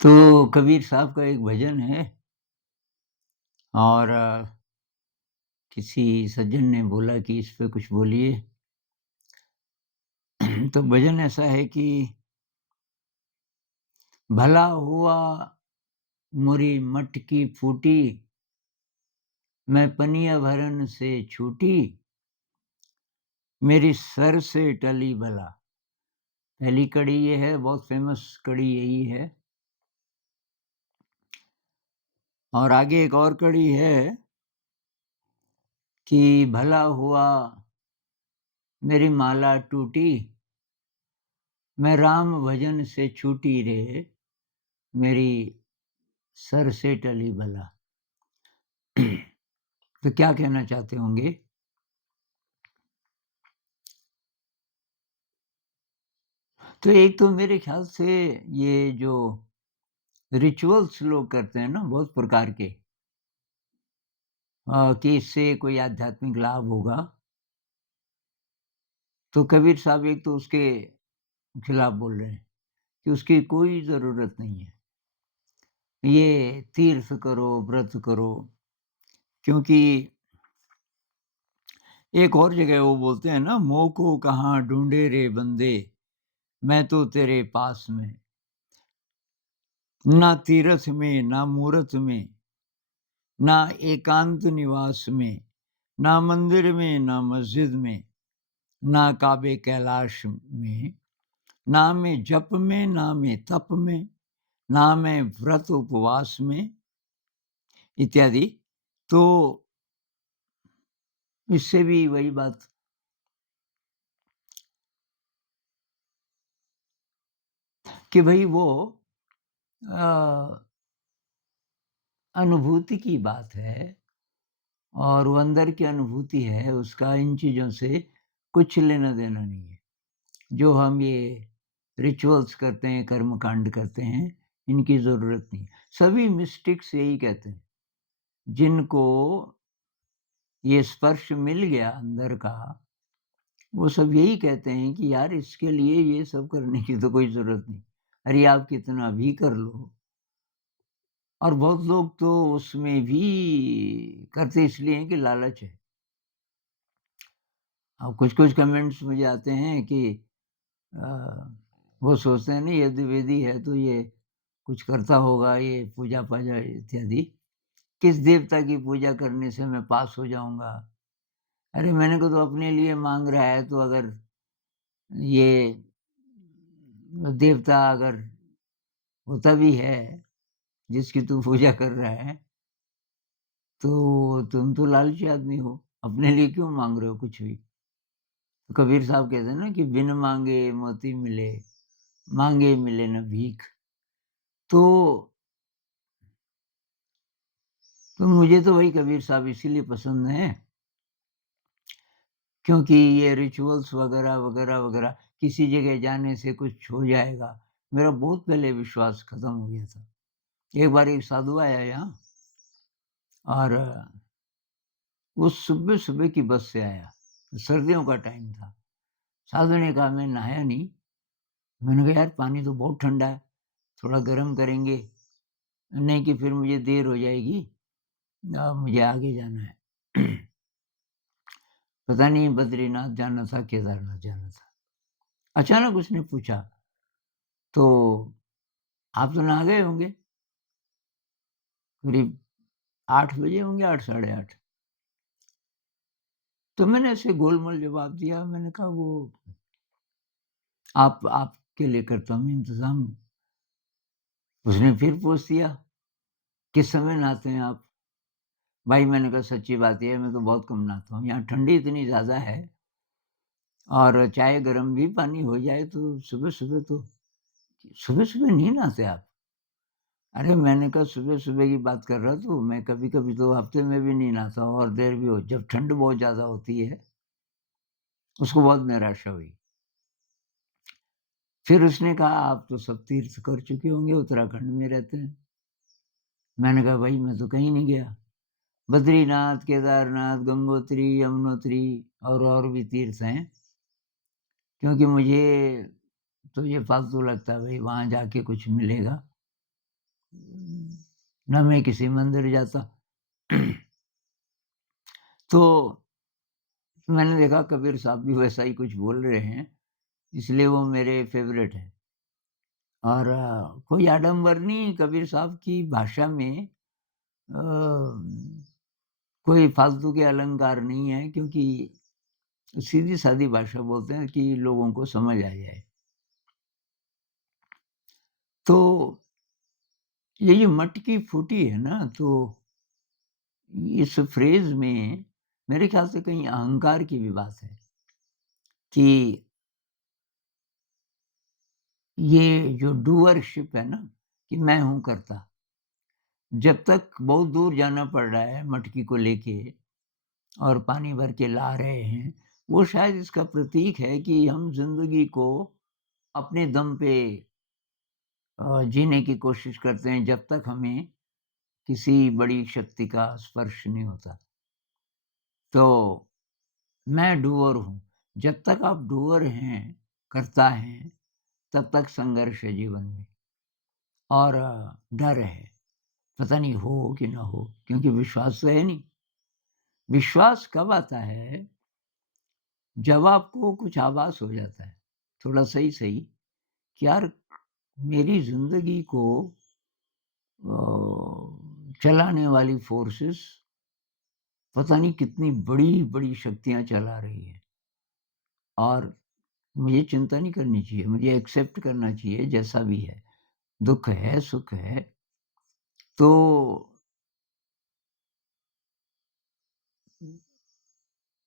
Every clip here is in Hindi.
तो कबीर साहब का एक भजन है और किसी सज्जन ने बोला कि इस पे कुछ बोलिए। तो भजन ऐसा है कि भला हुआ मोरी मटकी फूटी, मैं पनिया भरन से छूटी, मेरी सर से टली भला। पहली कड़ी ये है, बहुत फेमस कड़ी यही है। और आगे एक और कड़ी है कि भला हुआ मेरी माला टूटी, मैं राम भजन से छूटी रे, मेरी सर से टली भला। तो क्या कहना चाहते होंगे? तो एक तो मेरे ख्याल से ये जो रिचुअल्स लोग करते हैं ना बहुत प्रकार के, कि इससे कोई आध्यात्मिक लाभ होगा, तो कबीर साहब एक तो उसके खिलाफ बोल रहे हैं कि उसकी कोई ज़रूरत नहीं है। ये तीर्थ करो, व्रत करो, क्योंकि एक और जगह वो बोलते हैं ना, मोह को कहाँ ढूँढे रे बंदे, मैं तो तेरे पास में। ना तीर्थ में, ना मूरत में, ना एकांत निवास में, ना मंदिर में, ना मस्जिद में, ना काबे कैलाश में, ना में जप में, ना में तप में, ना में व्रत उपवास में, इत्यादि। तो इससे भी वही बात कि भई वो अ, अनुभूति की बात है और वो अंदर की अनुभूति है, उसका इन चीज़ों से कुछ लेना-देना नहीं है। जो हम ये रिचुअल्स करते हैं, कर्मकांड करते हैं, इनकी ज़रूरत नहीं। सभी मिस्टिक्स यही कहते हैं, जिनको ये स्पर्श मिल गया अंदर का, वो सब यही कहते हैं कि यार इसके लिए ये सब करने की तो कोई ज़रूरत नहीं। अरे आप कितना भी कर लो। और बहुत लोग तो उसमें भी करते इसलिए हैं कि लालच है। अब कुछ-कुछ कमेंट्स मुझे आते हैं कि अ, वो सोचते हैं ना यदि-विधि है तो ये कुछ करता होगा, ये पूजा-पाजा इत्यादि। किस देवता की पूजा करने से मैं पास हो जाऊँगा? अरे मैंने कहा तो अपने लिए माँग रहा है तो अगर ये देवता अगर होता भी है, जिसकी तू पूजा कर रहा है, तो तुम तो लालची आदमी हो, अपने लिए क्यों माँग रहे हो कुछ भी? तो कबीर साहब कहते हैं ना कि बिन माँगे मोती मिले, माँगे मिले न भीख। तो मुझे तो वही कबीर साहब इसीलिए पसंद हैं, क्योंकि ये रिचुअल्स वगैरह, वगैरह, वगैरह किसी जगह जाने से कुछ हो जाएगा, मेरा बहुत पहले विश्वास खत्म हो गया था। एक बार एक साधु आया यहाँ और वो सुबह-सुबह की बस से आया, सर्दियों का टाइम था। साधु ने कहा मैं नहाया नहीं। मैंने कहा यार पानी तो बहुत ठंडा है, थोड़ा गर्म करेंगे, नहीं कि फिर मुझे देर हो जाएगी, मुझे आगे जाना है। पता नहीं बद्रीनाथ जाना था, केदारनाथ जाना था। अचानक उसने पूछा, "तो आप तो नहा गए होंगे?" करीब 8 बजे होंगे, 8 साढ़े 8। तो मैंने ऐसे गोलमोल जवाब दिया, मैंने कहा वो आपके लिए करता हूँ इंतज़ाम। उसने फिर पूछ दिया, "किस समय नहाते हैं आप?" भाई मैंने कहा सच्ची बात ये है मैं तो बहुत कम नहाता हूँ, यहाँ ठंडी इतनी ज़्यादा है और चाहे गर्म भी पानी हो जाए तो सुबह-सुबह तो सुबह-सुबह नहीं नहाते आप? अरे मैंने कहा सुबह-सुबह की बात कर रहा तो मैं कभी-कभी तो हफ्ते में भी नहीं नहाता हूँ और देर भी हो जब ठंड बहुत ज़्यादा होती है, उसको बहुत निराशा हुई। फिर उसने कहा आप तो सब तीर्थ कर चुके होंगे, उत्तराखंड में रहते हैं। मैंने कहा भाई मैं तो कहीं नहीं गया। बद्रीनाथ, केदारनाथ, गंगोत्री, यमुनोत्री और भी तीर्थ हैं, क्योंकि मुझे तो ये फालतू लगता है भई वहाँ जाके कुछ मिलेगा। ना मैं किसी मंदिर जाता। तो मैंने देखा कबीर साहब भी वैसा ही कुछ बोल रहे हैं, इसलिए वो मेरे फ़ेवरेट हैं। और कोई आडंबर नहीं कबीर साहब की भाषा में, कोई फालतू के अलंकार नहीं है, क्योंकि सीधी-सादी भाषा बोलते हैं कि लोगों को समझ आ जाए। तो ये जो मटकी फूटी है ना, तो इस फ्रेज़ में मेरे ख़्याल से कहीं अहंकार की भी बात है कि ये जो डूअरशिप है ना, कि मैं हूँ करता। जब तक बहुत दूर जाना पड़ रहा है मटकी को लेके और पानी भर के ला रहे हैं, वो शायद इसका प्रतीक है कि हम ज़िंदगी को अपने दम पे जीने की कोशिश करते हैं, जब तक हमें किसी बड़ी शक्ति का स्पर्श नहीं होता। तो मैं डूअर हूँ, जब तक आप डूअर हैं, कर्ता हैं, तब तक संघर्ष है जीवन में और डर है, पता नहीं हो कि ना हो, क्योंकि विश्वास तो है नहीं। विश्वास कब आता है, जब आपको कुछ आभास हो जाता है, थोड़ा सही-सही, कि यार मेरी ज़िंदगी को चलाने वाली फ़ोर्सेस पता नहीं कितनी बड़ी-बड़ी शक्तियाँ चला रही हैं और मुझे चिंता नहीं करनी चाहिए, मुझे एक्सेप्ट करना चाहिए जैसा भी है। दुःख है, सुख है, तो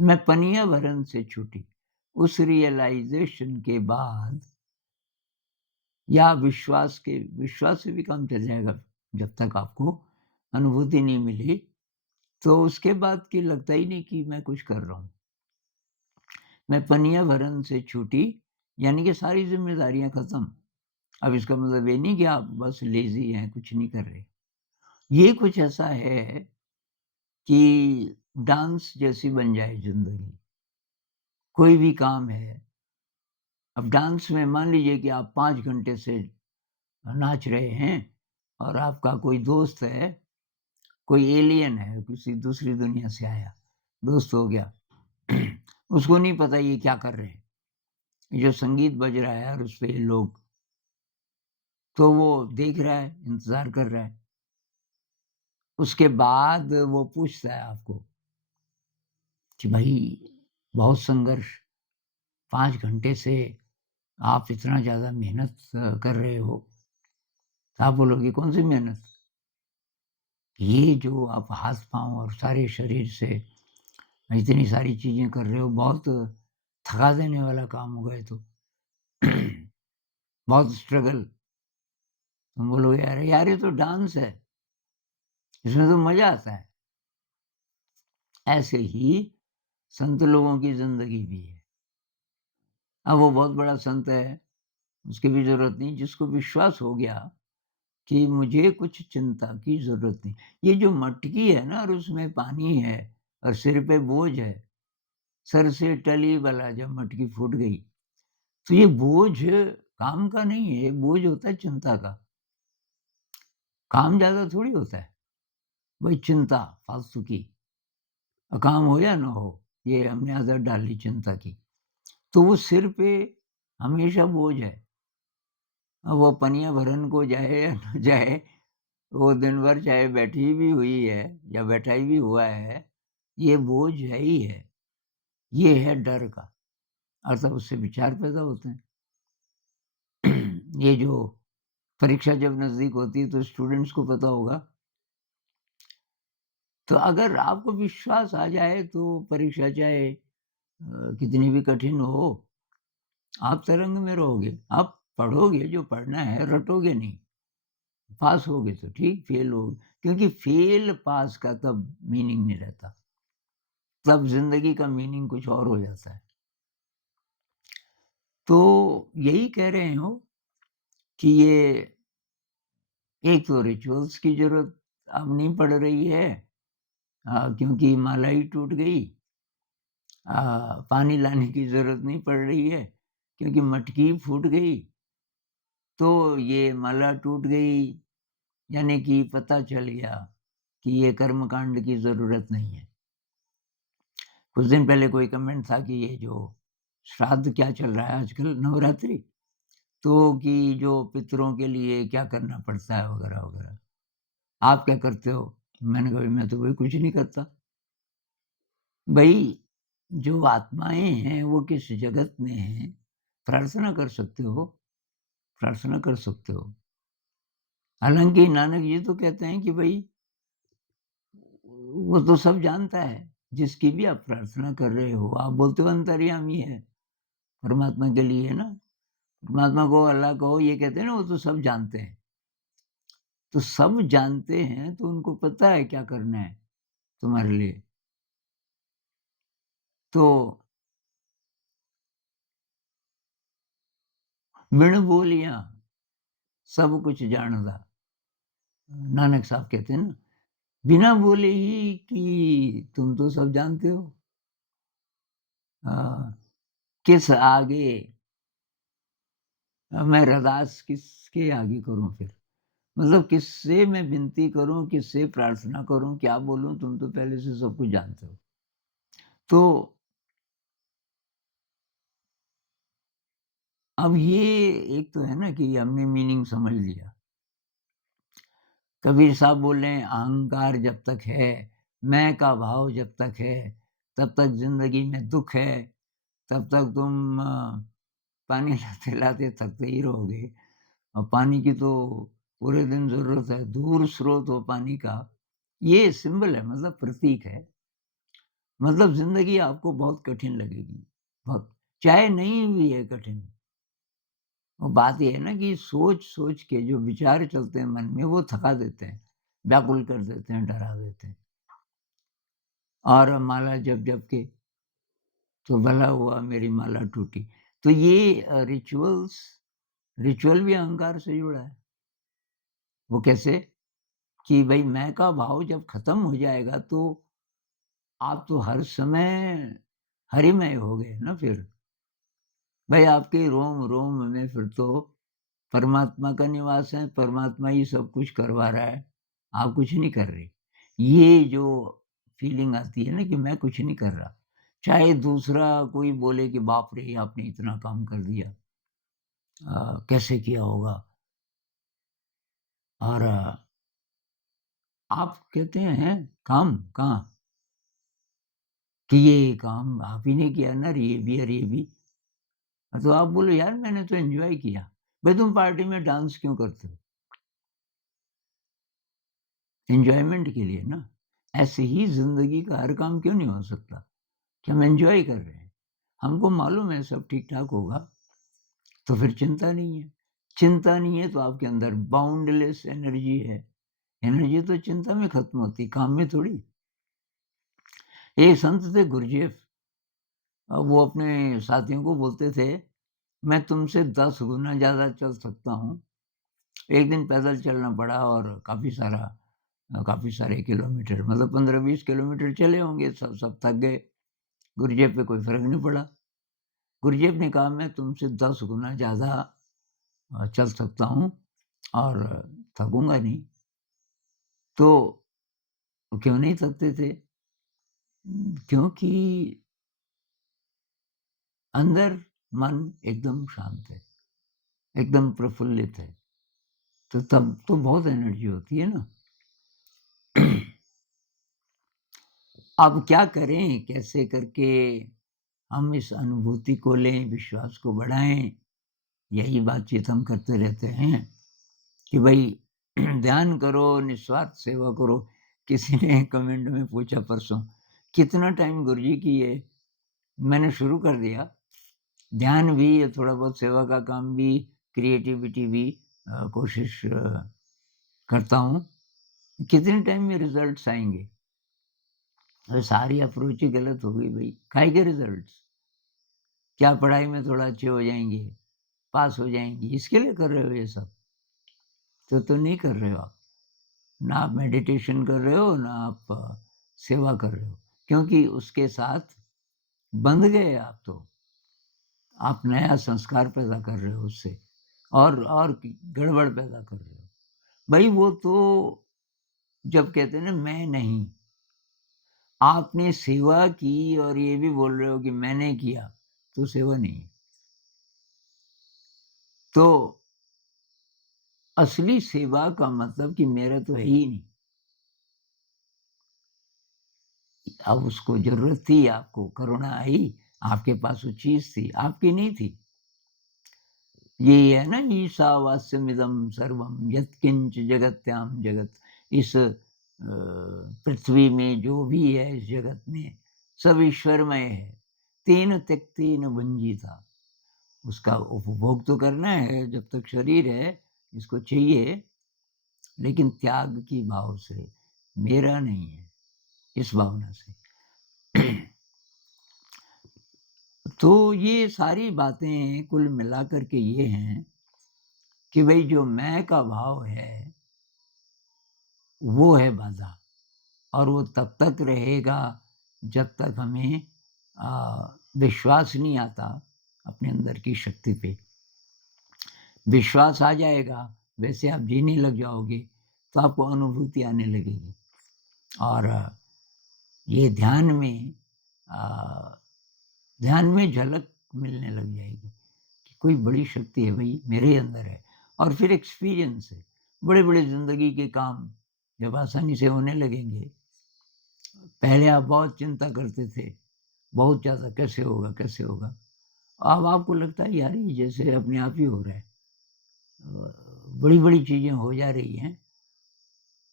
मैं पनिया भरन से छूटी। उस रियलाइज़ेशन के बाद या विश्वास से भी काम चल जाएगा, जब तक आपको अनुभूति नहीं मिली, तो उसके बाद कि लगता ही नहीं कि मैं कुछ कर रहा हूँ। मैं पनिया भरन से छूटी, यानी कि सारी ज़िम्मेदारियाँ खत्म। अब इसका मतलब ये नहीं कि आप बस लेज़ी हैं, कुछ नहीं कर रहे। ये कुछ ऐसा है कि डांस जैसी बन जाए ज़िंदगी। कोई भी काम है, अब डांस में मान लीजिए कि आप 5 घंटे से नाच रहे हैं और आपका कोई दोस्त है, कोई एलियन है, किसी दूसरी दुनिया से आया, दोस्त हो गया। उसको नहीं पता ये क्या कर रहे हैं। ये जो संगीत बज रहा है और उसपे लोग, तो वो देख रहा है, इंतज़ार कर रहा है। उसके बाद वो पूछता है आपको कि भाई बहुत संघर्ष, 5 घंटे से आप इतना ज़्यादा मेहनत कर रहे हो। तो आप बोलोगे कौन सी मेहनत? ये जो आप हाथ-पाँव और सारे शरीर से इतनी सारी चीज़ें कर रहे हो, बहुत थका देने वाला काम होगा ये तो। बहुत स्ट्रगल। तुम बोलोगे अरे यार ये तो डांस है, इसमें तो मज़ा आता है। ऐसे ही संत लोगों की ज़िंदगी भी है। अब वो बहुत बड़ा संत है, उसकी भी ज़रूरत नहीं, जिसको विश्वास हो गया कि मुझे कुछ चिंता की ज़रूरत नहीं। ये जो मटकी है ना और उसमें पानी है और सिर पे बोझ है, सर से टली भला जब मटकी फूट गई, तो ये बोझ काम का नहीं है, ये बोझ होता है चिंता का। काम ज़्यादा थोड़ी होता है, वही चिंता फालतू की। काम हो या ना हो, ये हमने आदत डाल ली चिंता की। तो वो सिर पे हमेशा बोझ है। अब वो पनिया भरन को जाए या ना जाए, वो दिन भर चाहे बैठी भी हुई है या बैठा ही भी हुआ है, ये बोझ है ही है। ये है डर का, और तब उससे विचार पैदा होते हैं। ये जो परीक्षा जब नज़दीक होती है तो स्टूडेंट्स को पता होगा। तो अगर आपको विश्वास आ जाए तो परीक्षा चाहे कितनी भी कठिन हो, आप तरंग में रहोगे। आप पढ़ोगे जो पढ़ना है, रटोगे नहीं। पास होगे तो ठीक, फेल हो, क्योंकि फेल पास का तब मीनिंग नहीं रहता। तब ज़िंदगी का मीनिंग कुछ और हो जाता है। तो यही कह रहे हो कि ये एक तो रिचुअल्स की ज़रूरत अब नहीं पड़ रही है, क्योंकि माला ही टूट गई। पानी लाने की ज़रूरत नहीं पड़ रही है, क्योंकि मटकी फूट गई। तो ये माला टूट गई, यानी कि पता चल गया कि ये कर्मकांड की ज़रूरत नहीं है। कुछ दिन पहले कोई कमेंट था कि ये जो श्राद्ध क्या चल रहा है आजकल नवरात्रि, तो कि जो पितरों के लिए क्या करना पड़ता है वगैरह-वगैरह। आप क्या करते हो? मैंने कहा, मैं तो भई कुछ नहीं करता। भई जो आत्माएँ हैं वो किस जगत में हैं, प्रार्थना कर सकते हो, प्रार्थना कर सकते हो। हालाँकि नानक जी तो कहते हैं कि भई वो तो सब जानता है, जिसकी भी आप प्रार्थना कर रहे हो, आप बोलते हो अंतर्यामी है, परमात्मा के लिए ना, परमात्मा को अल्लाह कहो ये कहते हैं ना वो तो सब जानते हैं। तो सब जानते हैं तो उनको पता है क्या करना है तुम्हारे लिए। तो बिन बोलिया सब कुछ जानदा, नानक साहब कहते हैं ना, बिना बोले ही कि तुम तो सब जानते हो। अ, किस आगे मैं अरदास किसके आगे करूँ फिर? मतलब किससे मैं विनती करूँ, किससे प्रार्थना करूँ, क्या बोलूँ? तुम तो पहले से सब कुछ जानते हो। तो अब ये एक तो है ना कि हमने मीनिंग समझ लिया। कबीर साहब बोल रहे हैं अहंकार जब तक है, मैं का भाव जब तक है, तब तक ज़िंदगी में दुःख है, तब तक तुम पानी लाते-लाते थकते ही रहोगे और पानी की तो पूरे दिन ज़रूरत है, दूर स्रोत हो पानी का, ये सिंबल है मतलब प्रतीक है। मतलब ज़िंदगी आपको बहुत कठिन लगेगी, बहुत, चाहे नहीं भी है कठिन। वो बात ये है ना कि सोच-सोच के जो विचार चलते हैं मन में वो थका देते हैं, व्याकुल कर देते हैं, डरा देते हैं। और माला जप-जप के तो भला हुआ मेरी माला टूटी। तो ये रिचुअल भी अहंकार से जुड़ा है। वो कैसे? कि भई मैं का भाव जब खत्म हो जाएगा तो आप तो हर समय हरिमय हो गए ना फिर। भई आपके रोम-रोम में फिर तो परमात्मा का निवास है, परमात्मा ही सब कुछ करवा रहा है, आप कुछ नहीं कर रहे। ये जो फीलिंग आती है ना कि मैं कुछ नहीं कर रहा, चाहे दूसरा कोई बोले कि बाप रे! आपने इतना काम कर दिया, कैसे किया होगा? और आप कहते हैं काम कहाँ? कि ये काम आप ही ने किया ना, और ये भी। तो आप बोलो यार मैंने तो एन्जॉय किया। भई तुम पार्टी में डांस क्यों करते हो? एन्जॉयमेंट के लिए ना। ऐसे ही ज़िंदगी का हर काम क्यों नहीं हो सकता कि हम एन्जॉय कर रहे हैं। हमको मालूम है सब ठीक-ठाक होगा, तो फिर चिंता नहीं है। चिंता नहीं है तो आपके अंदर बाउंडलेस एनर्जी है। एनर्जी तो चिंता में खत्म होती, काम में थोड़ी। एक संत थे गुरजेफ, वो अपने साथियों को बोलते थे, मैं तुमसे 10 गुना ज़्यादा चल सकता हूँ। एक दिन पैदल चलना पड़ा और काफ़ी सारे किलोमीटर मतलब 15-20 किलोमीटर चले होंगे, सब थक गए। गुरजेब पे कोई फ़र्क नहीं पड़ा। गुरजेब ने कहा मैं तुमसे 10 गुना ज़्यादा चल सकता हूँ और थकूँगा नहीं। तो क्यों नहीं थकते थे? क्योंकि अंदर मन एकदम शांत है, एकदम प्रफुल्लित है। तो तब तो बहुत एनर्जी होती है ना। अब क्या करें? कैसे करके हम इस अनुभूति को लें, विश्वास को बढ़ाएँ? यही बातचीत हम करते रहते हैं कि भई ध्यान करो, निस्वार्थ सेवा करो। किसी ने कमेंट में पूछा परसों, कितना टाइम गुरुजी किए? मैंने शुरू कर दिया, ध्यान भी, थोड़ा बहुत सेवा का काम भी, क्रिएटिविटी भी कोशिश करता हूँ। कितने टाइम में रिज़ल्ट्स आएँगे? सारी अप्रोच ही गलत हो गई भई, काहे के रिज़ल्ट्स? क्या पढ़ाई में थोड़ा अच्छे हो जाएँगे, पास हो जाएँगे, इसके लिए कर रहे हो ये सब? तो नहीं कर रहे हो आप। ना आप मेडिटेशन कर रहे हो, ना आप सेवा कर रहे हो। क्योंकि उसके साथ बंध गए आप तो। आप नया संस्कार पैदा कर रहे हो उससे और गड़बड़ पैदा कर रहे हो। भई वो तो जब कहते हैं ना मैं नहीं, आपने सेवा की और ये भी बोल रहे हो कि मैंने किया, तो सेवा नहीं है। तो असली सेवा का मतलब कि मेरा तो है ही नहीं। अब उसको ज़रूरत थी, आपको करुणा आई, आपके पास वो चीज़ थी, आपकी नहीं थी। ये है ना ईशावास्यमिदं सर्वं यत्किंच जगत्यां जगत। इस पृथ्वी में जो भी है इस जगत में, सब ईश्वरमय है। तेन त्यक्तेन भुञ्जीता। उसका उपभोग तो करना है जब तक शरीर है, इसको चाहिए, लेकिन त्याग की भाव से, मेरा नहीं है, इस भावना से। तो ये सारी बातें कुल मिलाकर के ये हैं कि भई जो मैं का भाव है, वो है बाधा, और वो तब तक रहेगा जब तक हमें विश्वास नहीं आता अपने अंदर की शक्ति पे। विश्वास आ जाएगा, वैसे आप जीने लग जाओगे, तो आपको अनुभूति आने लगेगी। और ये अ, ध्यान में झलक मिलने लग जाएगी कि कोई बड़ी शक्ति है भई मेरे अंदर है। और फिर एक्सपीरियंस है, बड़े-बड़े ज़िंदगी के काम जब आसानी से होने लगेंगे। पहले आप बहुत चिंता करते थे, बहुत ज़्यादा कैसे होगा, कैसे होगा? अब आपको लगता है यार ये जैसे अपने आप ही हो रहा है। बड़ी-बड़ी चीज़ें हो जा रही हैं,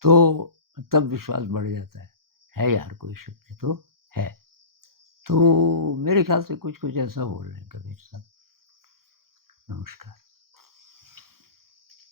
तो तब विश्वास बढ़ जाता है यार कोई शक्ति तो है। तो मेरे ख्याल से कुछ-कुछ ऐसा हो रहा है कबीर साहब। नमस्कार।